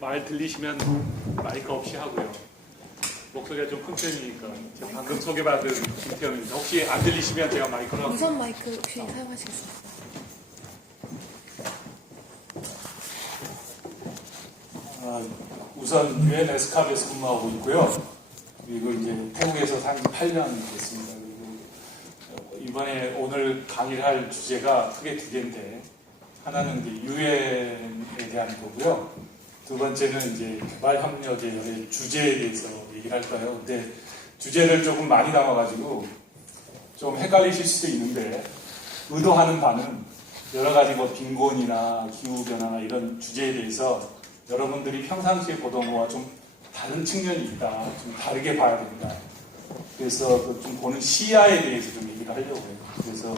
말 들리시면 마이크 없이 하고요. 목소리가 좀 큰 편이니까 제가 방금 소개받은 김태현입니다. 혹시 안 들리시면 제가 마이크를 하고 무선 마이크 혹시 사용하시겠습니까? 우선 유엔 에스캅에서 근무하고 있고요. 그리고 이제 태국에서 산 지 8년 됐습니다. 그리고 이번에 오늘 강의를 할 주제가 크게 두 개인데, 하나는 이제 유엔에 대한 거고요. 두 번째는 이제 개발협력의 여러 주제에 대해서 얘기를 할 거예요. 근데 주제를 조금 많이 담아가지고 좀 헷갈리실 수도 있는데, 의도하는 바는 여러 가지 뭐 빈곤이나 기후변화나 이런 주제에 대해서 여러분들이 평상시에 보던 거와 좀 다른 측면이 있다. 좀 다르게 봐야 된다. 그래서 그 좀 보는 시야에 대해서 좀 얘기를 하려고 해요. 그래서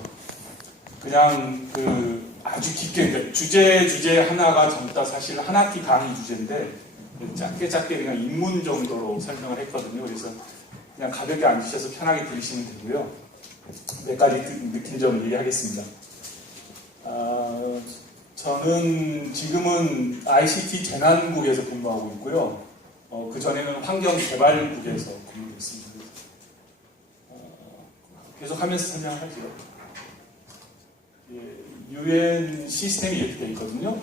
그냥 그 아주 깊게, 그러니까 주제 하나가 전부 다 사실 한 학기 강의 주제인데 짧게 그냥 입문 정도로 설명을 했거든요. 그래서 그냥 가볍게 앉으셔서 편하게 들으시면 되고요. 몇 가지 느낀 점을 얘기하겠습니다. 저는 지금은 ICT 재난국에서 근무하고 있고요. 그 전에는 환경개발국에서 근무했습니다. 계속 하면서 설명하죠. UN 시스템이 이렇게 되어 있거든요.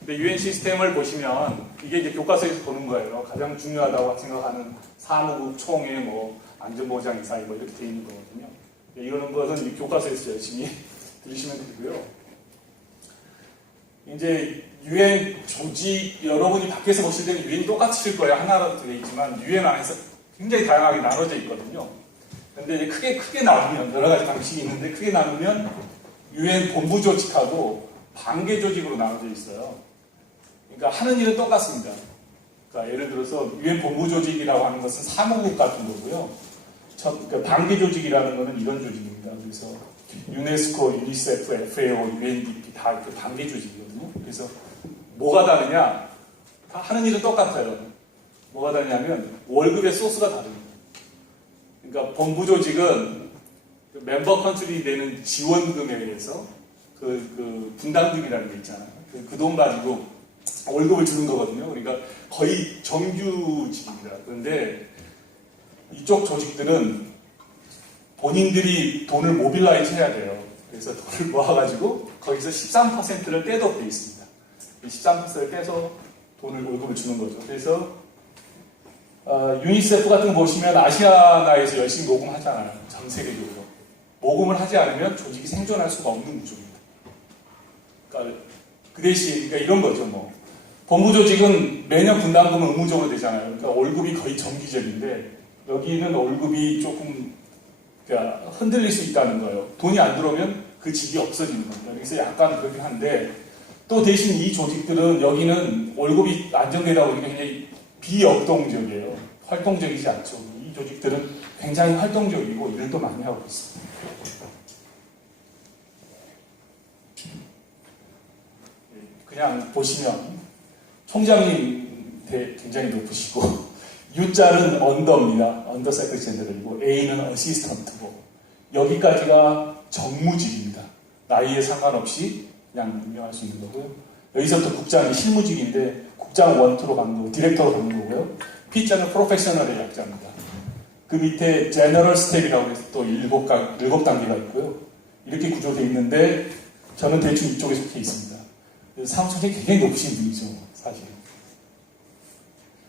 근데 UN 시스템을 보시면 이게 이제 교과서에서 보는 거예요. 가장 중요하다고 생각하는 사무국 총회, 뭐 안전보장 이사회 뭐 이렇게 되어 있는 거거든요. 이거는 것은 교과서에서 열심히 들으시면 되고요. 이제 UN 조직, 여러분이 밖에서 보실 때는 유엔이 똑같을 거예요. 하나로 되어 있지만 유엔 안에서 굉장히 다양하게 나눠져 있거든요. 근데 이제 크게 나누면, 여러 가지 방식이 있는데 크게 나누면 유엔 본부 조직하고 반개 조직으로 나눠져 있어요. 그러니까 하는 일은 똑같습니다. 그러니까 예를 들어서 유엔 본부 조직이라고 하는 것은 사무국 같은 거고요. 그러니까 반개 조직이라는 것은 이런 조직입니다. 그래서 유네스코, 유니세프, FAO, UNDP 다 이렇게 반개 조직이거든요. 그래서 뭐가 다르냐? 다 하는 일은 똑같아요. 뭐가 다르냐면 월급의 소스가 다릅니다. 그러니까 본부 조직은 그 멤버 컨트리 되는 지원금에 의해서 그 분담금이라는 게 있잖아요. 그 돈 가지고 월급을 주는 거거든요. 그러니까 거의 정규직입니다. 그런데 이쪽 조직들은 본인들이 돈을 모빌라이즈 해야 돼요. 그래서 돈을 모아가지고 거기서 13%를 떼도록 되어 있습니다. 13%를 떼서 돈을 월급을 주는 거죠. 그래서 유니세프 같은 거 보시면 아시아나에서 열심히 모금하잖아요. 전 세계적으로. 모금을 하지 않으면 조직이 생존할 수가 없는 구조입니다. 그러니까 그 대신 그러니까 이런 거죠. 뭐 본부 조직은 매년 분담금은 의무적으로 되잖아요. 그러니까 월급이 거의 정기적인데 여기는 월급이 조금 그러니까 흔들릴 수 있다는 거예요. 돈이 안 들어오면 그 직이 없어지는 겁니다. 그래서 약간 그렇긴 한데 또 대신 이 조직들은 여기는 월급이 안정되다 보니까 굉장히 비역동적이에요. 활동적이지 않죠. 이 조직들은 굉장히 활동적이고 일도 많이 하고 있습니다. 그냥 보시면 총장님 굉장히 높으시고 U자는 언더입니다. 언더 세크리터리고 A는 어시스턴트고 여기까지가 정무직입니다. 나이에 상관없이 그냥 임명할 수 있는 거고요. 여기서부터 국장이 실무직인데 국장 1, 2로 가는 거고 디렉터로 가는 거고요. P자는 프로페셔널의 약자입니다. 그 밑에 제너럴 스텝이라고 해서 또 7단계가 있고요. 이렇게 구조되어 있는데 저는 대충 이쪽에 속해 있습니다. 사무총장이 굉장히 높으신 분이죠. 사실.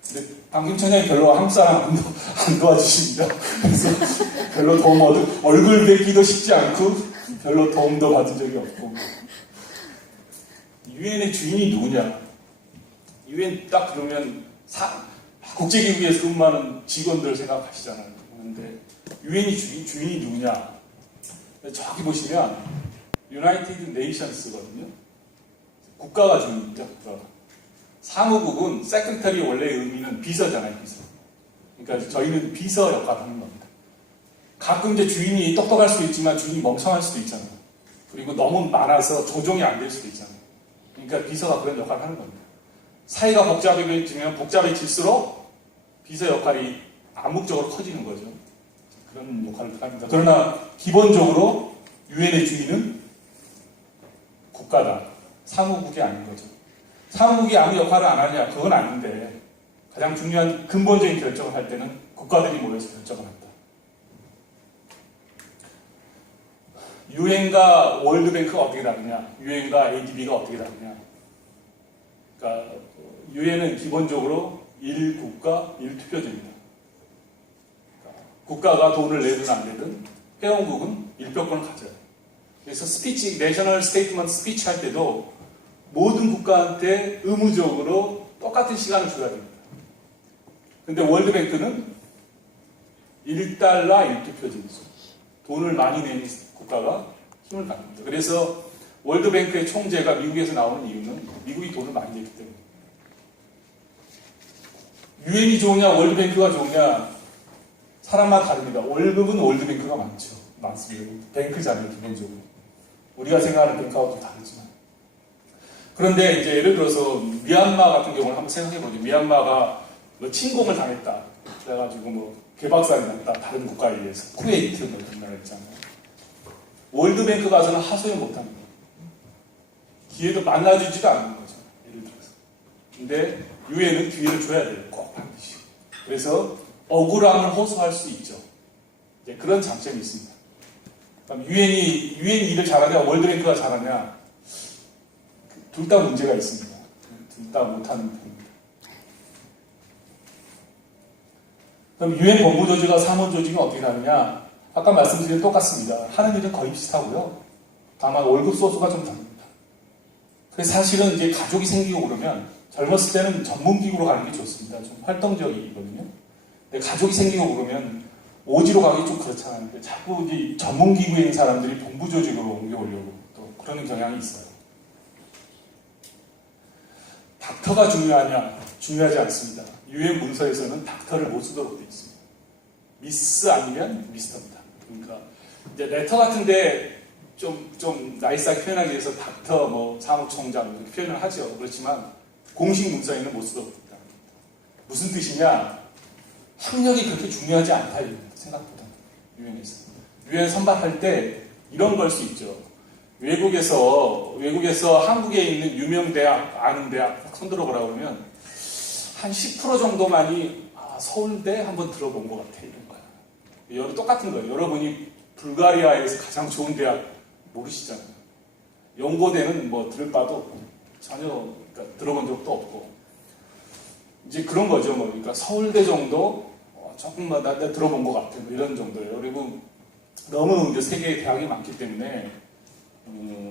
근데 방금 총장이 별로 한국 사람 안 도와주십니다. 그래서 별로 도움 얼굴 뵙기도 쉽지 않고 별로 도움도 받은 적이 없고. 유엔의 주인이 누구냐? 유엔 딱 그러면 국제기구에서 근무하는 직원들 생각하시잖아요. 그런데 유엔이 주인이 누구냐? 저기 보시면 유나이티드 네이션스거든요. 국가가 주인입니다. 국가가. 사무국은 세크리터리 원래의 의미는 비서잖아요. 비서. 그러니까 저희는 비서 역할을 하는 겁니다. 가끔 이제 주인이 똑똑할 수도 있지만 주인이 멍청할 수도 있잖아요. 그리고 너무 많아서 조정이 안 될 수도 있잖아요. 그러니까 비서가 그런 역할을 하는 겁니다. 사이가 복잡해질수록 비서 역할이 암묵적으로 커지는 거죠. 그런 역할을 합니다. 그러나 기본적으로 유엔의 주인은 국가다. 사무국이 아닌 거죠. 사무국이 아무 역할을 안 하냐? 그건 아닌데 가장 중요한 근본적인 결정을 할 때는 국가들이 모여서 결정을 한다. 유엔과 월드뱅크가 어떻게 다르냐? 유엔과 ADB가 어떻게 다르냐? 그러니까 유엔은 기본적으로 1국가 1투표제입니다. 그러니까 국가가 돈을 내든 안 내든 회원국은 일표권을 가져요. 그래서 스피치, 내셔널 스테이트먼트 스피치 할 때도 모든 국가한테 의무적으로 똑같은 시간을 줘야 됩니다. 근데 월드뱅크는 1달러 1투표제이죠. 돈을 많이 내는 국가가 힘을 갖습니다. 그래서 월드뱅크의 총재가 미국에서 나오는 이유는 미국이 돈을 많이 내기 때문에. 유엔이 좋으냐 월드뱅크가 좋으냐 사람마다 다릅니다. 월급은 월드뱅크가 많습니다. 뱅크잖아요, 기본적으로. 우리가 생각하는 뱅크하고 좀 다르지만. 그런데 이제 예를 들어서 미얀마 같은 경우는 한번 생각해보죠. 미얀마가 뭐 침공을 당했다. 그래가지고 뭐 개박살이 났다. 다른 국가에 의해서. 쿠웨이트 뭐 이런 나라 있잖아요. 월드뱅크 가서는 하소연 못합니다. 기회도 만나주지도 않는 거죠. 예를 들어서. 근데 유엔은 기회를 줘야 돼요. 꼭 반드시. 그래서 억울함을 호소할 수 있죠. 이제 그런 장점이 있습니다. 그럼 유엔이 일을 잘하냐, 월드뱅크가 잘하냐, 둘 다 문제가 있습니다. 둘 다 못하는 편입니다. 그럼 유엔 본부조직과 사무조직은 어떻게 다르냐? 아까 말씀드린 똑같습니다. 하는 일은 거의 비슷하고요. 다만 월급 소스가 좀 다릅니다. 그래서 사실은 이제 가족이 생기고 그러면 젊었을 때는 전문기구로 가는 게 좋습니다. 좀 활동적이거든요. 근데 가족이 생기고 그러면 오지로 가기 좀 그렇잖아요. 자꾸 이제 전문기구에 있는 사람들이 본부조직으로 옮겨오려고 또 그러는 경향이 있어요. 닥터가 중요하냐? 중요하지 않습니다. 유엔 문서에서는 닥터를 못 쓰도록 되어 있습니다. 미스 아니면 미스터입니다. 그러니까 이제 레터 같은데 좀 나이스하게 표현하기 위해서 닥터, 뭐 사무총장 이렇게 표현을 하죠. 그렇지만 공식 문서에는 못 쓰도록 됩니다. 무슨 뜻이냐? 학력이 그렇게 중요하지 않다 이겁니다. 생각보다 유엔에서. 유엔 선발할 때 이런 걸 수 있죠. 외국에서 한국에 있는 유명 대학, 아는 대학 손들어 보라 그러면 한 10% 정도만이 서울대 한번 들어본 것 같아 이런 거야. 똑같은 거예요. 여러분이 불가리아에서 가장 좋은 대학 모르시잖아요. 연고대는 뭐 들을 바도 없고 전혀 그러니까 들어본 적도 없고 이제 그런 거죠. 뭐 그러니까 서울대 정도 조금만 나 들어본 것 같아 뭐 이런 정도예요. 그리고 너무 이제 세계에 대학이 많기 때문에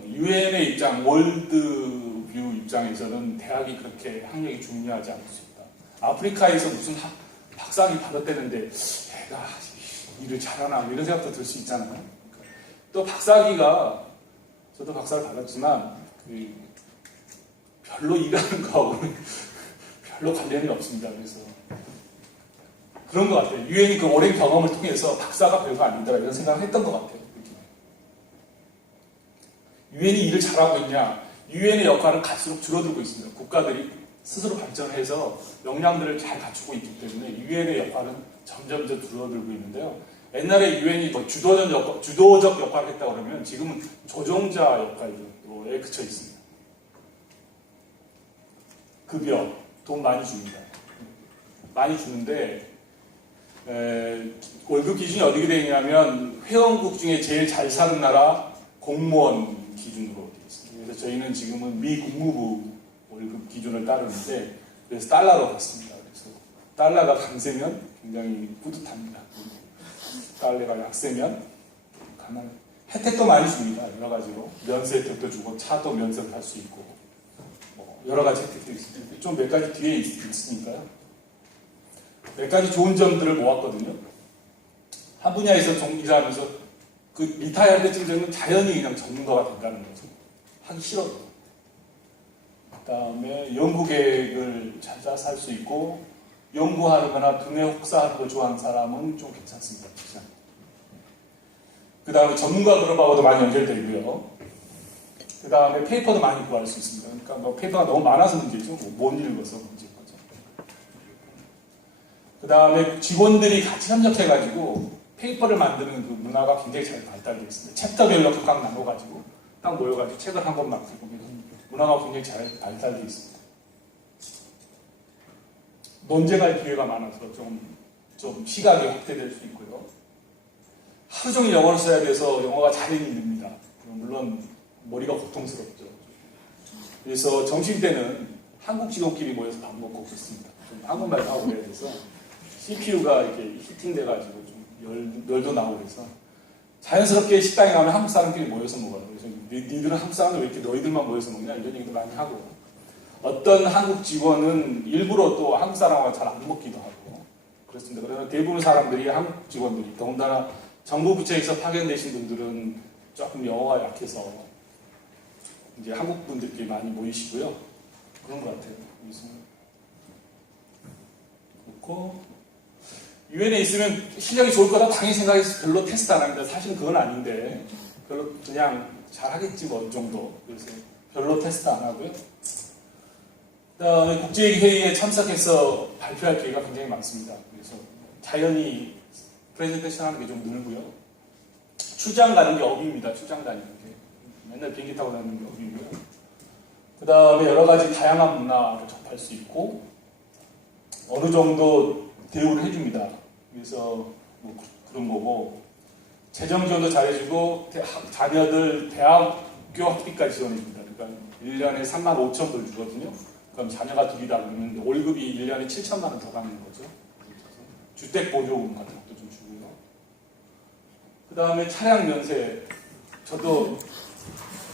유엔의 입장, 월드뷰 입장에서는 대학이 그렇게 학력이 중요하지 않습니다. 아프리카에서 무슨 박사학위 받았다는데 애가 일을 잘하나 이런 생각도 들 수 있잖아요. 또 박사학위가 저도 박사를 받았지만 별로 일하는 거하고는 별로 관련이 없습니다. 그래서 그런 것 같아요. 유엔이 그 오랜 경험을 통해서 박사가 별거 아니다 이런 생각을 했던 것 같아요. 유엔이 일을 잘하고 있냐? 유엔의 역할은 갈수록 줄어들고 있습니다. 국가들이 스스로 발전해서 역량들을 잘 갖추고 있기 때문에 유엔의 역할은 점점 더 줄어들고 있는데요. 옛날에 유엔이 뭐 주도적 역할을 했다 그러면 지금은 조종자 역할에 그쳐 있습니다. 급여, 돈 많이 줍니다. 많이 주는데 월급 기준이 어떻게 되냐면 회원국 중에 제일 잘 사는 나라 공무원 기준으로 되어 있습니다. 그래서 저희는 지금은 미 국무부 월급 기준을 따르는데 그래서 달러로 갔습니다. 그래서 달러가 강세면 굉장히 뿌듯합니다. 달러가 약세면 가만 혜택도 많이 줍니다. 여러 가지로 면세 혜택도 주고 차도 면세를 할 수 있고 뭐 여러 가지 혜택도 있습니다. 좀 몇 가지 뒤에 있으니까요. 몇 가지 좋은 점들을 모았거든요. 한 분야에서 일하면서 그 리타이어 할 때쯤 되면 자연히 그냥 전문가가 된다는 거죠. 하기 싫어요. 그 다음에 연구 계획을 잘 짜서 할 수 있고 연구하거나 두뇌 혹사하는 걸 좋아하는 사람은 좀 괜찮습니다. 그 다음에 전문가 그룹하고도 많이 연결되고요. 그 다음에 페이퍼도 많이 구할 수 있습니다. 그러니까 뭐 페이퍼가 너무 많아서 문제죠. 못 읽어서 문제인 거죠. 그 다음에 직원들이 같이 협력해가지고 페이퍼를 만드는 그 문화가 굉장히 잘 발달되어 있습니다. 챕터별로 각각 나눠가지고 딱 모여가지고 책을 한 권 만들고 이런 문화가 굉장히 잘 발달되어 있습니다. 논쟁할 기회가 많아서 좀 시각이 확대될 수 있고요. 하루 종일 영어를 써야 돼서 영어가 잘하는 힘듭니다. 물론 머리가 고통스럽죠. 그래서 점심 때는 한국 직원끼리 모여서 밥 먹고 그렇습니다. 좀 한국말도 하고 그래야 돼서 CPU가 이렇게 히팅돼가지고 좀 열도 나오고 그래서 자연스럽게 식당에 가면 한국 사람끼리 모여서 먹어요. 그래서 니들은 한국 사람들 왜 이렇게 너희들만 모여서 먹냐 이런 얘기도 많이 하고 어떤 한국 직원은 일부러 또 한국 사람과 잘 안 먹기도 하고 그렇습니다. 그래서 대부분 사람들이 한국 직원들이 더군다나 정부 부처에서 파견되신 분들은 조금 영어가 약해서 이제 한국 분들끼리 많이 모이시고요. 그런 것 같아요. 그래서 그렇고 유엔에 있으면 실력이 좋을 거다 당연히 생각해서 별로 테스트 안 합니다. 사실은 그건 아닌데 별로 그냥 잘하겠지 뭐 이 정도. 그래서 별로 테스트 안 하고요. 그다음에 국제회의에 참석해서 발표할 기회가 굉장히 많습니다. 그래서 자연히 프레젠테이션 하는 게 좀 늘고요. 출장 가는 게 업입니다. 출장 다니는 게. 맨날 비행기 타고 다니는 게 업이고요. 그 다음에 여러 가지 다양한 문화를 접할 수 있고 어느 정도 대우를 해줍니다. 그래서 뭐 그런 거고 재정 지원도 잘해주고 자녀들 대학교 학비까지 지원해줍니다. 그러니까 1년에 35,000불 주거든요. 그럼 자녀가 둘이다 그러면 월급이 1년에 7천만 원 더 가는 거죠. 주택 보조금 같은 것도 좀 주고요. 그 다음에 차량 면세. 저도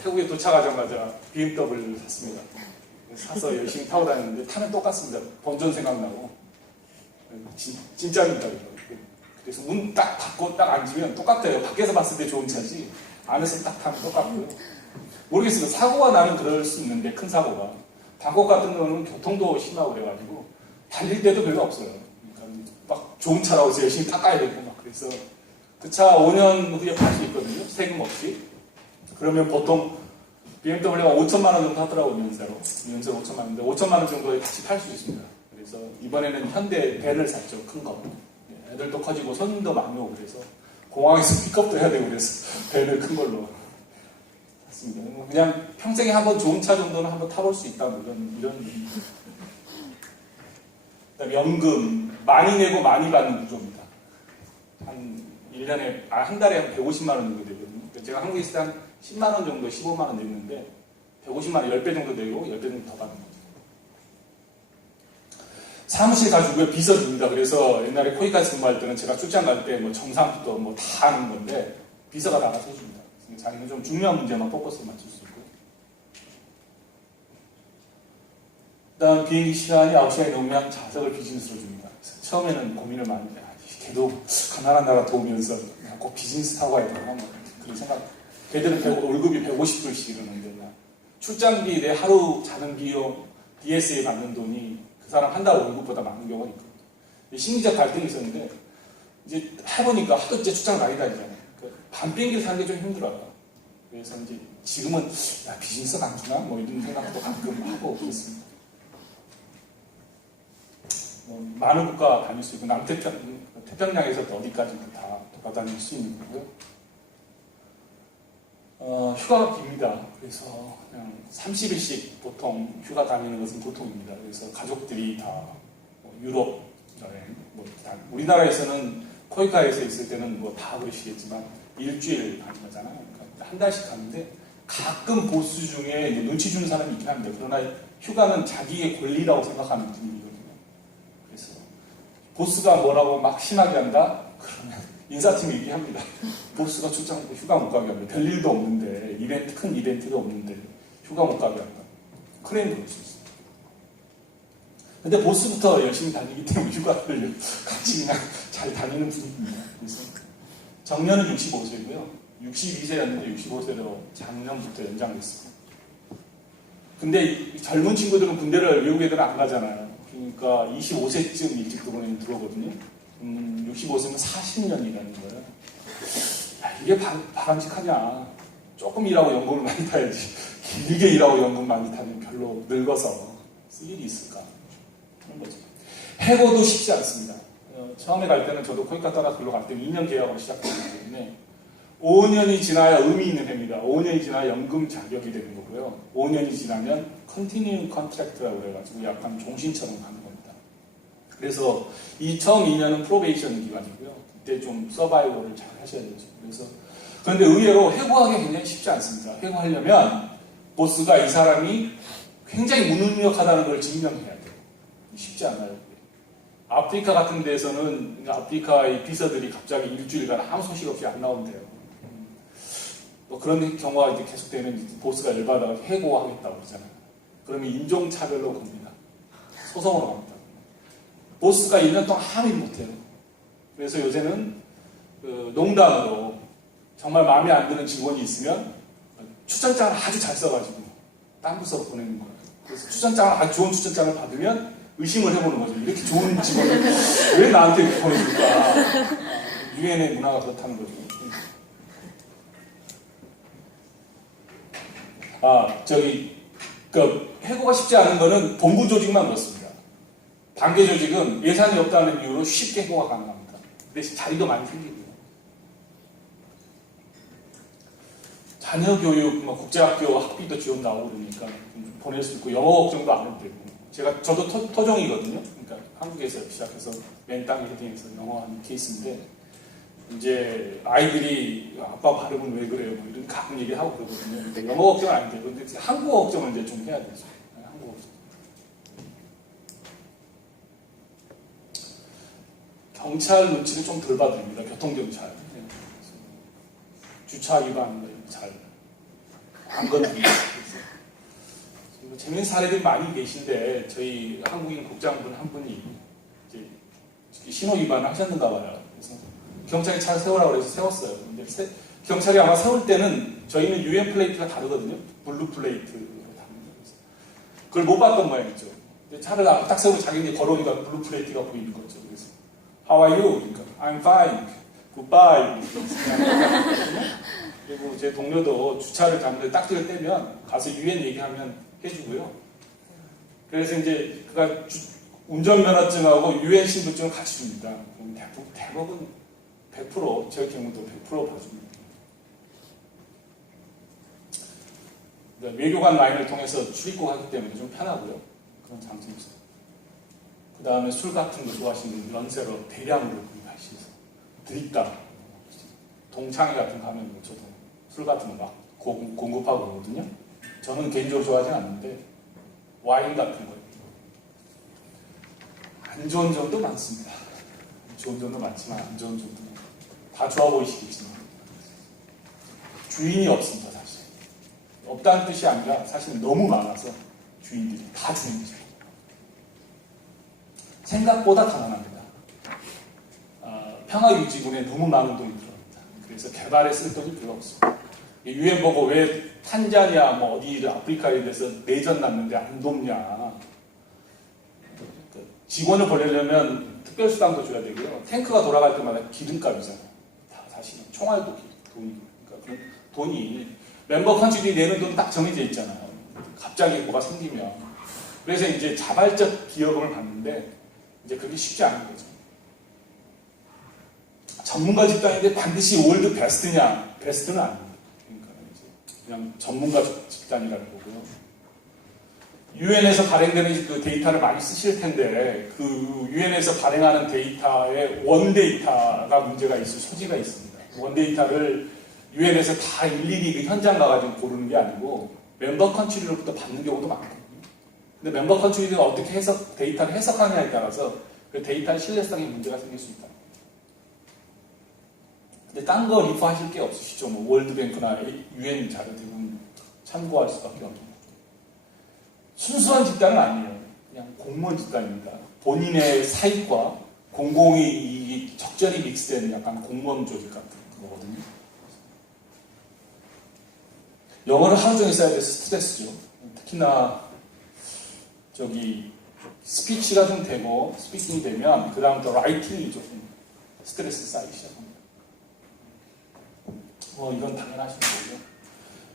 태국에 도착하자마자 BMW를 샀습니다. 사서 열심히 타고 다녔는데 타면 똑같습니다. 본전 생각나고. 진짜입니다. 그래서 문 딱 닫고 딱 앉으면 똑같아요. 밖에서 봤을 때 좋은 차지 안에서 딱 타면 똑같고요. 모르겠어요. 사고가 나면 그럴 수 있는데 큰 사고가. 방콕 같은 경우는 교통도 심하고 그래가지고 달릴 때도 별로 없어요. 그러니까 막 좋은 차라고 해서 열심히 닦아야 되고 막 그래서 그 차 5년 후에 팔 수 있거든요. 세금 없이. 그러면 보통 BMW가 5천만 원 정도 하더라고요. 연세로 5천만 원인데 5천만 원 정도에 다시 팔 수 있습니다. 그래서 이번에는 현대 밴을 샀죠. 큰 거. 애들도 커지고 손님도 많이 오고 그래서 공항에서 픽업도 해야 되고 그래서 밴을 큰 걸로 샀습니다. 그냥 평생에 한번 좋은 차 정도는 한번 타볼 수 있다. 이런. 그다음에 연금 많이 내고 많이 받는 구조입니다. 한 1년에 한 달에 한 150만 원 정도 되거든요. 그러니까 제가 한국에 있을 때 한 10만 원 정도, 15만 원 냈는데 150만 원 10배 정도 내고 10배 정도 더 받는 거죠. 사무실 가지고 비서 줍니다. 그래서 옛날에 코이카에서 근무할 때는 제가 출장 갈 때 뭐 정상부터 뭐 다 하는 건데 비서가 나가서 해줍니다. 자기는 좀 중요한 문제만 포커스를 맞출 수 있고요. 그 다음 비행기 시간이 9시간이 넘으면 좌석을 비즈니스로 줍니다. 그래서 처음에는 고민을 많이 해요. 걔도 가난한 나라 도우면서 꼭 비즈니스 타고 가야 되나 뭐 그런 생각. 걔들은 월급이 150불씩 이러는데 출장비 내 하루 자는 비용 DSA 받는 돈이 그 사람 한 달 월급보다 많은 경우가 있거든요. 심리적 갈등이 있었는데 이제 해보니까 하도 이제 출장 많이 다니잖아요. 반 비행기를 사는 게 좀 힘들어요. 그래서 이제 지금은 야, 비즈니스가 안 주나? 뭐 이런 생각도 가끔 하고 그렇습니다. 많은 국가 다닐 수 있고 태평양에서 어디까지도 다 돌아다닐 수 있는 거고요. 휴가가 깁니다. 그래서 그냥 30일씩 보통 휴가 다니는 것은 보통입니다. 그래서 가족들이 다 유럽 여행, 우리나라에서는 코이카에서 있을 때는 뭐 다 그러시겠지만 일주일 가는 거잖아요. 그러니까 한 달씩 가는데 가끔 보스 중에 눈치 주는 사람이 있긴 합니다. 그러나 휴가는 자기의 권리라고 생각하는 분위기거든요. 그래서 보스가 뭐라고 막 심하게 한다? 그러면 인사팀이 얘기합니다. 보스가 출장 휴가 못 가게 합니다. 별일도 없는데 큰 이벤트도 없는데 휴가 못 가게 한다. 클레임도 할 수 있어요. 근데 보스부터 열심히 다니기 때문에 휴가를 같이 그냥 잘 다니는 분위기입니다. 그래서 정년은 65세고요. 62세였는데 65세로 작년부터 연장됐습니다. 근데 젊은 친구들은 군대를 외국 애들은 안 가잖아요. 그러니까 25세쯤 일찍 들어오거든요. 65세면 40년이라는 거예요. 야, 이게 바람직하냐. 조금 일하고 연금을 많이 타야지. 길게 일하고 연금 많이 타면 별로 늙어서 쓸 일이 있을까. 그런 거죠. 해고도 쉽지 않습니다. 처음에 갈 때는 저도 코이카 따라 글로 갈 때는 2년 계약으로 시작되기 때문에 5년이 지나야 의미 있는 해입니다. 5년이 지나야 연금 자격이 되는 거고요. 5년이 지나면 컨티뉴 컨트랙트라고 그래가지고 약간 종신처럼 가는 겁니다. 그래서 이 처음 2년은 프로베이션 기간이고요. 이때 좀 서바이벌을 잘 하셔야 되죠. 그래서 그런데 의외로 해고하기 굉장히 쉽지 않습니다. 해고하려면 보스가 이 사람이 굉장히 무능력하다는 걸 증명해야 돼요. 쉽지 않아요. 아프리카 같은 데서는 아프리카의 비서들이 갑자기 일주일간 아무 소식 없이 안 나온대요. 뭐 그런 경우가 이제 계속되면 보스가 열받아서 해고하겠다고 그러잖아요. 그러면 인종차별로 겁니다. 소송으로 갑니다. 보스가 1년 동안 아무 일 못해요. 그래서 요새는 농담으로 정말 마음에 안 드는 직원이 있으면 추천장을 아주 잘 써가지고 딴 부서로 보내는 거예요. 그래서 추천장을 아주 좋은 추천장을 받으면 의심을 해보는 거죠. 이렇게 좋은 직원을 왜 나한테 보내줄까? 유엔의 문화가 그렇다는 거죠. 해고가 쉽지 않은 거는 본부 조직만 그렇습니다. 단계 조직은 예산이 없다는 이유로 쉽게 해고가 가능합니다. 대신 자리도 많이 생기고요. 자녀 교육, 국제학교 학비도 지원 나오고 그러니까 보낼 수 있고 영어 걱정도 안 해도 되고. 저도 토종이거든요. 그러니까 한국에서 시작해서 맨 땅 헤딩해서 영어 하는 케이스인데 이제 아이들이 아빠 발음은 왜 그래요? 뭐 이런 가끔 얘기하고 그러거든요. 근데 영어 걱정은 안 돼요. 근데 한국어 걱정을 이제 좀 해야 되죠. 한국어 걱정. 경찰 눈치를 좀 덜 받습니다. 교통경찰. 주차 위반 잘 안 건드립니다. 재밌는 사례들이 많이 계신데 저희 한국인 국장분 한 분이 이제 신호 위반을 하셨는가 봐요. 그래서 경찰이 차를 세우라고 그래서 세웠어요. 근데 경찰이 아마 세울 때는 저희는 UN 플레이트가 다르거든요. 블루 플레이트로 다릅니다. 그걸 못 봤던 모양이죠. 근데 차를 딱 세우고 자기는 걸어오니까 블루 플레이트가 보이는 거죠. 그래서 How are you? 그러니까 I'm fine. Goodbye. 그리고 제 동료도 주차를 잡는데 딱지를 떼면 가서 UN 얘기하면 해주고요. 그래서 이제 그가 운전면허증하고 유엔 신분증을 같이 줍니다. 대부분 100%, 제 경우도 100% 봐줍니다. 외교관 라인을 통해서 출입국하기 때문에 좀 편하고요. 그런 장점이 있어요. 그 다음에 술 같은 거 좋아하시는 분들 연세로 대량으로 구입하시면서 드립다. 동창회 같은 거 하면 저도 술 같은 거 막 공급하고 그러거든요. 저는 개인적으로 좋아하진 않는데 와인 같은 거 안 좋은 점도 많습니다. 좋은 점도 많지만 안 좋은 점도 다 좋아 보이시겠지만 주인이 없습니다. 사실 없다는 뜻이 아니라 사실은 너무 많아서 주인들이 다 주인이죠. 생각보다 가난합니다. 평화유지군에 너무 많은 돈이 들어갑니다. 그래서 개발에 쓸 돈이 별로 없습니다. 유엔 보고 왜 탄자니아 뭐 어디 아프리카에 대해서 내전 났는데 안 돕냐. 직원을 보내려면 특별수당도 줘야 되고요. 탱크가 돌아갈 때마다 기름값이잖아요. 다 사실은 총알도 돈이. 그러니까 돈이 멤버 컨트리들이 내는 돈 딱 정해져 있잖아요. 갑자기 뭐가 생기면. 그래서 이제 자발적 기여금을 받는데 이제 그게 쉽지 않은 거죠. 전문가 집단인데 반드시 월드 베스트냐? 베스트는 아닙니다. 그러니까 이제 그냥 전문가 집단이라는 거고요. 유엔에서 발행되는 그 데이터를 많이 쓰실 텐데 그 유엔에서 발행하는 데이터에 원 데이터가 문제가 있을 소지가 있습니다. 원 데이터를 유엔에서 다 일일이 그 현장 가가지고 고르는 게 아니고 멤버 컨트리로부터 받는 경우도 많거든요. 근데 멤버 컨트리가 어떻게 데이터를 해석하느냐에 따라서 그 데이터의 신뢰성에 문제가 생길 수 있다. 근데 딴 거 리프하실 게 없으시죠. 뭐 월드뱅크나 유엔 자료 대부분 참고할 수밖에 없는. 순수한 집단은 아니에요. 그냥 공무원 집단입니다. 본인의 사익과 공공의 이익이 적절히 믹스된 약간 공무원 조직 같은 거거든요. 영어를 하루 종일 써야 돼서 스트레스죠. 특히나 스피치가 좀 되고 스피킹이 되면 그 다음부터 라이팅이 조금 스트레스 쌓이기 시작합니다. 이건 당연하신 거고요.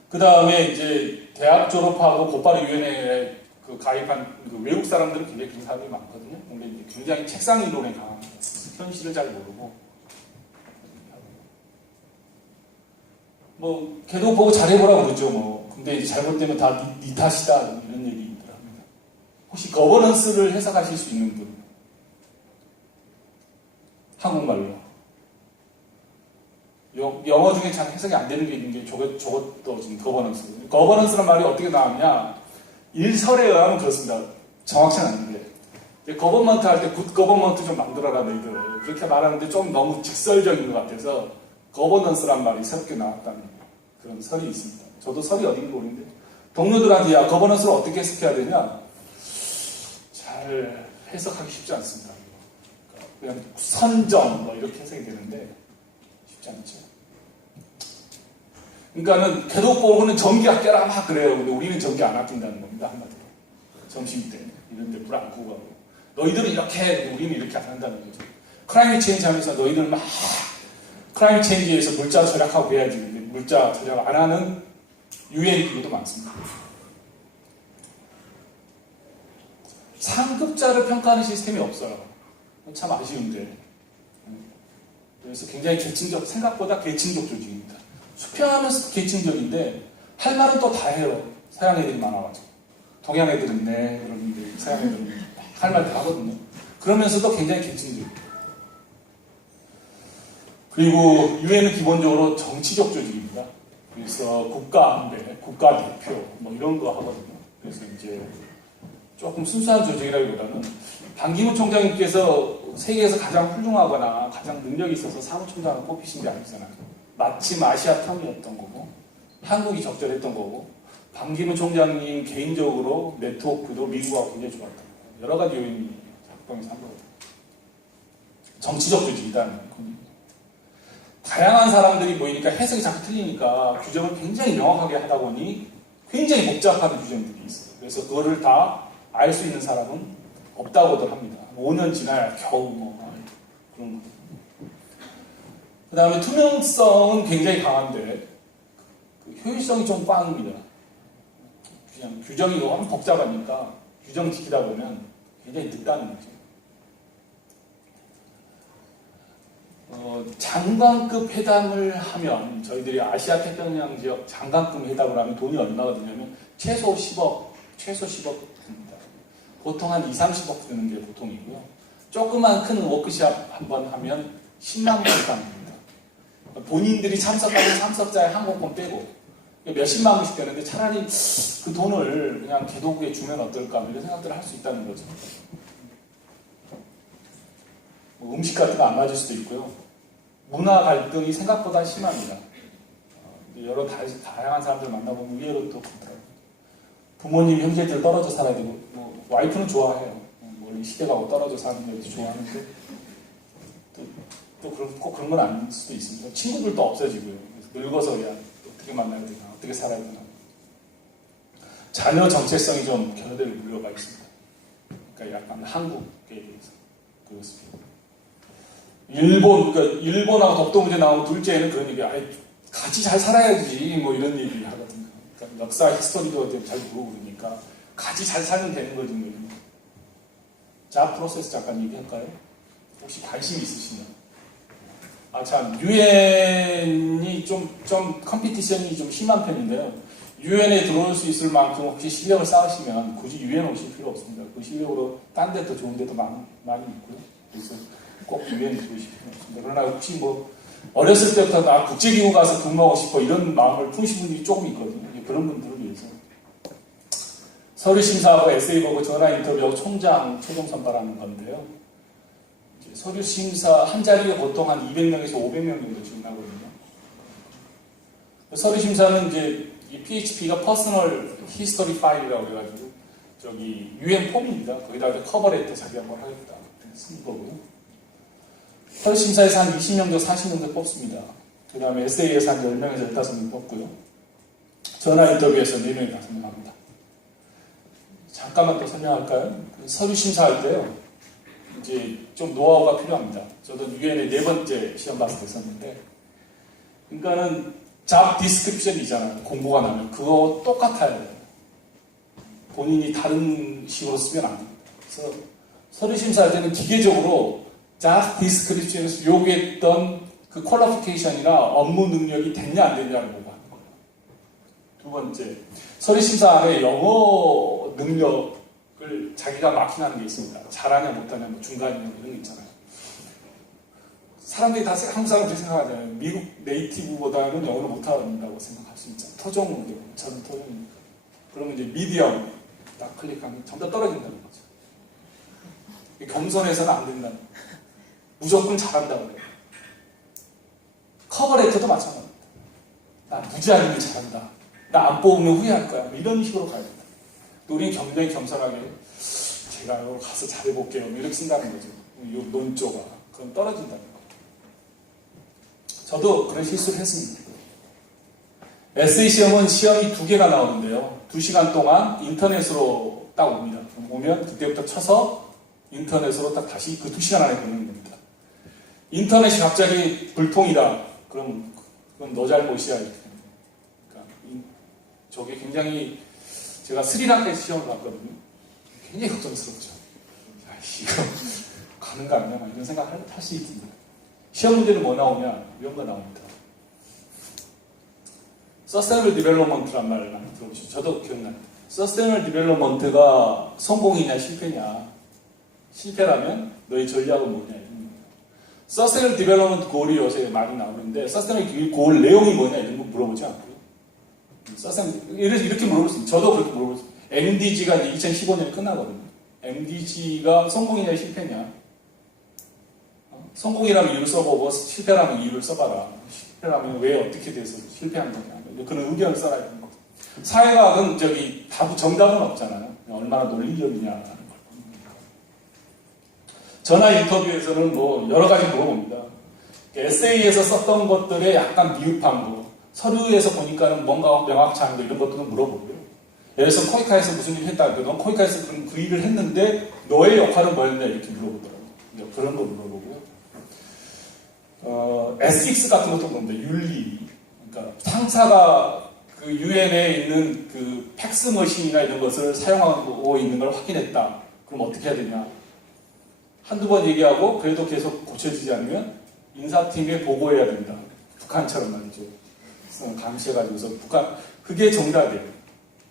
그 다음에 이제 대학 졸업하고 곧바로 유엔에 가입한 외국 사람들은 굉장히 그런 사람들이 많거든요. 근데 이제 굉장히 책상 이론에 강한 현실을 잘 모르고 걔도 보고 잘해보라고 그러죠. 근데 이제 잘못되면 다 네 탓이다 이런 얘기들 합니다. 혹시 거버넌스를 해석하실 수 있는 분? 한국말로. 영어 중에 잘 해석이 안 되는 게 있는 게 저것도 지금 거버넌스. 거버넌스란 말이 어떻게 나왔냐? 일설에 의하면 그렇습니다. 정확치는 않은데. 거버먼트 할 때 굿 거버먼트 좀 만들어라 너희들. 그렇게 말하는데 좀 너무 직설적인 것 같아서 거버넌스란 말이 새롭게 나왔다는 그런 설이 있습니다. 저도 설이 어딘지 모르는데 동료들한테 야 거버넌스를 어떻게 해석해야 되냐? 잘 해석하기 쉽지 않습니다. 그냥 선정 뭐 이렇게 해석이 되는데 쉽지 않죠. 그러니까는 개독보고는 전기 아껴라 막 그래요. 근데 우리는 전기 안 아낀다는 겁니다. 한마디로. 점심 때 이런 데 불 안 끄고 하고 너희들은 이렇게 해. 우리는 이렇게 안 한다는 거죠. 클라이밋 체인지 하면서 너희들은 막 클라이밋 체인지에서 물자 절약하고 해야지. 물자 절약 안 하는 유엔 기구도 많습니다. 상급자를 평가하는 시스템이 없어요. 참 아쉬운데. 그래서 굉장히 계층적, 생각보다 계층적 조직입니다. 수평하면서 계층적인데 할 말은 또 다 해요. 서양 애들이 많아가지고. 동양 애들은 네, 그러는데 서양 애들은 할 말 다 하거든요. 그러면서도 굉장히 계층적이에요. 그리고 유엔은 기본적으로 정치적 조직입니다. 그래서 국가 안배, 국가 대표 뭐 이런 거 하거든요. 그래서 이제 조금 순수한 조직이라기보다는 반기문 총장님께서 세계에서 가장 훌륭하거나 가장 능력이 있어서 사무총장을 뽑히신 게 아니잖아요. 마침 아시아 텀이었던 거고 한국이 적절했던 거고 반기문 총장님 개인적으로 네트워크도 미국하고 굉장히 좋았던 거예요. 여러 가지 요인이 작동해서 한 거예요. 정치적 조직이라는 겁니다. 다양한 사람들이 모이니까 해석이 자꾸 틀리니까 규정을 굉장히 명확하게 하다 보니 굉장히 복잡한 규정들이 있어요. 그래서 그거를 다 알 수 있는 사람은 없다고들 합니다. 5년 지나야 겨우 뭐 그런 거. 그 다음에 투명성은 굉장히 강한데 효율성이 좀 꽝입니다. 그냥 규정이 너무 복잡하니까 규정 지키다 보면 굉장히 늦다는 거죠. 장관급 회담을 하면 저희들이 아시아 태평양 지역 장관급 회담을 하면 돈이 얼마가 드냐면 최소 10억 듭니다. 보통 한 2, 30억 드는 게 보통이고요. 조그만 큰 워크샵 한번 하면 10만 원 이상 듭니다. 본인들이 참석하는 참석자의 항공권 빼고 몇십만 원씩 되는데 차라리 그 돈을 그냥 개도국에 주면 어떨까 이런 생각들을 할 수 있다는 거죠. 뭐 음식 같은 거 안 맞을 수도 있고요. 문화 갈등이 생각보다 심합니다. 여러 다양한 사람들 만나보면 의외로 또 그렇더라고요. 부모님, 형제들 떨어져 살아야 되고 뭐 와이프는 좋아해요. 원래 시댁하고 떨어져 사는 것도 좋아하는데 또 꼭 그런 건 아닐 수도 있습니다. 친구들도 없어지고요. 늙어서 야 어떻게 만나야 되나 어떻게 살아야 되나 자녀 정체성이 좀 견해될 우려가 있습니다. 그러니까 약간 한국에 대해서 그렇습니다. 일본하고 독도 문제 나오면 둘째는 그런 얘기, 같이 잘 살아야지 뭐 이런 얘기 하거든요. 그러니까 역사 히스토리도 잘 모르고 그러니까 같이 잘 살면 되는 거지 뭐. 자 프로세스 잠깐 얘기할까요? 혹시 관심 있으시면? 참 유엔이 좀 컴피티션이 좀 심한 편인데요. 유엔에 들어올 수 있을 만큼 혹시 실력을 쌓으시면 굳이 유엔 오실 필요 없습니다. 그 실력으로 딴 데도 좋은 데도 많이 있고요. 그래서 꼭 유엔에 들어오실 필요 없습니다. 그러나 혹시 뭐 어렸을 때부터 나 국제기구 가서 근무하고 싶어 이런 마음을 품으신 분들이 조금 있거든요. 그런 분들을 위해서 서류 심사하고 에세이 보고 전화 인터뷰하고 총장 최종 선발하는 건데요. 서류 심사 한 자리가 보통 한 200명에서 500명 정도 지원하거든요. 서류 심사는 이제 이 PHP가 퍼스널 히스토리 파일이라고 해가지고 저기 UN 폼입니다. 거기다 이제 커버레터 자기가 뭘 하겠다 쓰는 거고요. 서류 심사에서 한 20명 정도 40명 정도 뽑습니다. 그 다음에 에세이에서 한 10명에서 15명 뽑고요. 전화 인터뷰에서 4명이 5명 합니다. 잠깐만 또 설명할까요? 서류 심사할 때요. 이제 좀 노하우가 필요합니다. 저도 유엔에 4번째 시험 봤을 때 썼는데, 그러니까는 잡 디스크립션이잖아요. 공고가 나면 그거 똑같아요. 본인이 다른 식으로 쓰면 안 됩니다. 그래서 서류 심사할 때는 기계적으로 잡 디스크립션에서 요구했던 그 퀄리피케이션이나 업무 능력이 됐냐 안 됐냐를 보고 하는 거예요. 두 번째, 서류 심사 안에 영어 능력을 자기가 마킹하는 게 있습니다. 잘하냐 못하냐 뭐 중간이냐 이런 게 있잖아요. 사람들이 다 한국 사람들이 생각하잖아요. 미국 네이티브보다는 영어를 못한다고 생각할 수 있잖아요. 토종으로, 저는 토종이니까. 그러면 이제 미디엄 딱 클릭하면 전부 다 떨어진다는 거죠. 겸손해서는 안 된다는 거예요. 무조건 잘한다고 그래요. 커버레터도 마찬가지입니다. 나 무지하게 잘한다. 나 안 뽑으면 후회할 거야. 뭐 이런 식으로 가야 된다. 우리는 굉장히 겸손하게 제가 여기 가서 잘해볼게요. 뭐 이렇게 쓴다는 거죠. 이 논조가. 그럼 떨어진다는 거예요. 저도 그런 실수를 했습니다. 에세이 시험은 시험이 2개가 나오는데요. 2시간 동안 인터넷으로 딱 옵니다. 오면 그때부터 쳐서 인터넷으로 딱 다시 그 2시간 안에 보는 겁니다. 인터넷이 갑자기 불통이다. 그럼 그건 너 잘못이야. 이렇게. 그러니까 저게 굉장히 제가 스리랑카에서 시험을 봤거든요. 굉장히 걱정스럽죠. 야, 이거 가는 거 아니야? 이런 생각을 할 수 있습니다. 시험 문제는 뭐 나오냐? 이런 거 나옵니다. Sustainable Development란 말을 많이 들어보시죠. 저도 기억나요. Sustainable Development가 성공이냐 실패냐. 실패라면 너의 전략은 뭐냐. Sustainable Development Goal이 요새 많이 나오는데 Sustainable Goal 내용이 뭐냐 이런 거 물어보지 않고요. 이렇게 물어볼 수 있어요. 저도 그렇게 물어볼 수 있어요. MDG가 이제 2015년에 끝나거든요. MDG가 성공이냐 실패냐. 성공이라면 이유를 써보고 실패라면 이유를 써봐라. 실패라면 왜 어떻게 돼서 실패한 거냐. 그런 의견을 써야 되는 거죠. 사회과학은 정답은 없잖아요. 얼마나 논리적이냐라는 걸. 전화 인터뷰에서는 뭐 여러 가지 물어봅니다. 에세이에서 썼던 것들에 약간 미흡한 거, 서류에서 보니까는 뭔가 명확치 않은 거 이런 것들은 물어보고요. 예를 들어서 코이카에서 무슨 일을 했다. 넌 코이카에서 그 일을 했는데 너의 역할은 뭐였냐 이렇게 물어보더라고요. 그런 거 물어보고요. 에틱스 같은 것도 그런데 윤리. 그러니까 상사가 그 유엔에 있는 그 팩스 머신이나 이런 것을 사용하고 있는 걸 확인했다. 그럼 어떻게 해야 되냐? 한두 번 얘기하고 그래도 계속 고쳐지지 않으면 인사팀에 보고해야 된다. 북한처럼 말이죠. 감시해가지고서 그게 정답이에요.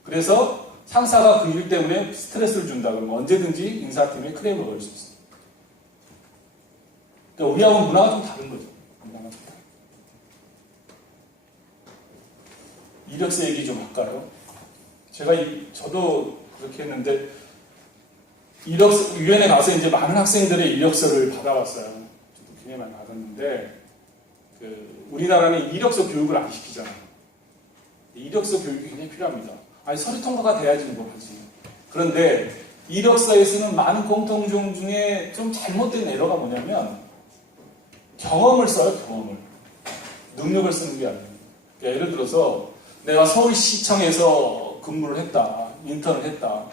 그래서 상사가 그 일 때문에 스트레스를 준다. 그러면 언제든지 인사팀에 클레임을 걸 수 있어요. 그러니까 우리하고는 문화가 좀 다른 거죠. 문화가 좀 다른. 이력서 얘기 좀 할까요? 저도 그렇게 했는데 유엔에 가서 이제 많은 학생들의 이력서를 받아봤어요. 저도 굉장히 많이 받았는데 우리나라는 이력서 교육을 안 시키잖아요. 이력서 교육이 굉장히 필요합니다. 아니 서류 통과가 돼야지 뭐 하지. 그런데 이력서에 쓰는 많은 공통점 중에 좀 잘못된 에러가 뭐냐면 경험을 써요. 경험을. 능력을 쓰는 게 아니에요. 그러니까 예를 들어서 내가 서울시청에서 근무를 했다. 인턴을 했다.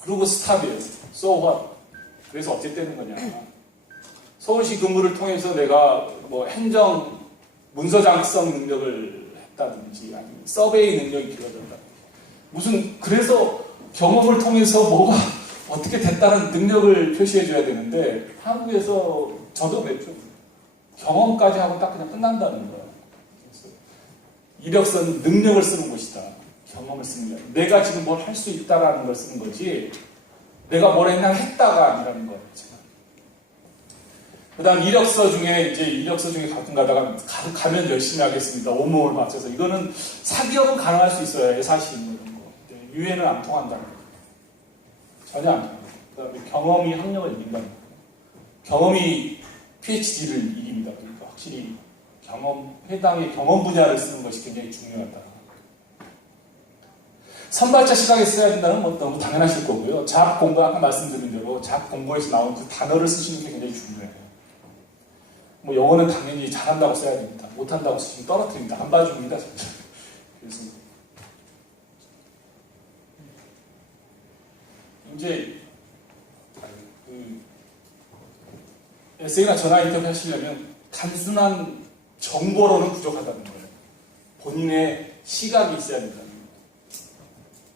그리고 스탑이에요. So what? 그래서 어째 되는 거냐. 서울시 근무를 통해서 내가 뭐 행정 문서 작성 능력을 했다든지 아니면 서베이 능력이 길어졌다. 그래서 경험을 통해서 뭐가 어떻게 됐다는 능력을 표시해줘야 되는데 한국에서 저도 그랬죠. 경험까지 하고 딱 그냥 끝난다는 거예요. 이력서는 능력을 쓰는 곳이다. 경험을 쓰는 거야. 내가 지금 뭘 할 수 있다라는 걸 쓰는 거지 내가 뭘 했다가 아니라는 거예요. 그 다음 이력서 중에 가끔 가다가 가면 열심히 하겠습니다. 온몸을 바쳐서 이거는 사기업은 가능할 수 있어요. 애사시 이런 거. 유엔은 안 통한다는 거예요. 전혀 안 통합니다. 그 다음에 경험이 학력을 이긴다는 거예요. 경험이 PhD를 이깁니다. 그러니까 확실히 해당의 경험 분야를 쓰는 것이 굉장히 중요하다. 선발자 시각에 써야 된다는 건 너무 당연하실 거고요. 자학 공부, 아까 말씀드린 대로 자학 공부에서 나온 그 단어를 쓰시는 게 굉장히 중요해요. 뭐 영어는 당연히 잘한다고 써야 됩니다. 못한다고 쓰시면 떨어뜨립니다. 안 봐줍니다. 진짜. 그래서 이제 에세이나 전화 인터뷰 하시려면 단순한 정보로는 부족하다는 거예요. 본인의 시각이 있어야 된다는 거예요.